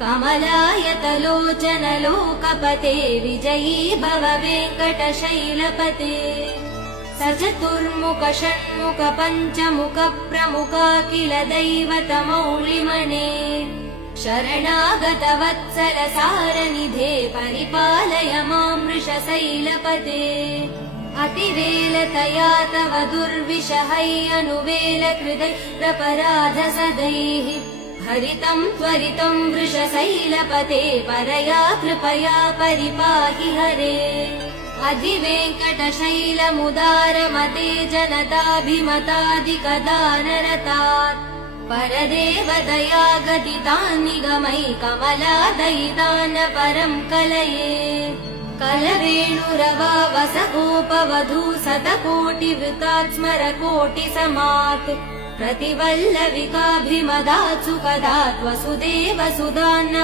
कमलायतलोचन लोकपते विजयी भव वेङ्कटशैलपते सचतुर्मुख षण्मुख पञ्चमुख प्रमुखाखिल दैवतमौलिमने शरणागत वत्सल सारनिधे परिपालय मां वृषशैलपते अतिवेलतया तव दुर्विषहैरनुवेल कृदै प्रपराध सदैः हरितं त्वरितं वृषशैलपते परया कृपया परिपाहि हरे अधिवेङ्कटशैलमुदारमते जनताभिमतादिकदानरतात् परदेवदया गदितान् निगमै कमलादयितान् परं कलये कलवेणुरवा वसगोपवधू शतकोटिवृतात् स्मरकोटिसमात् प्रतिवल्लविकाभिमदात् सुखदात् वसुदेव सुधान्न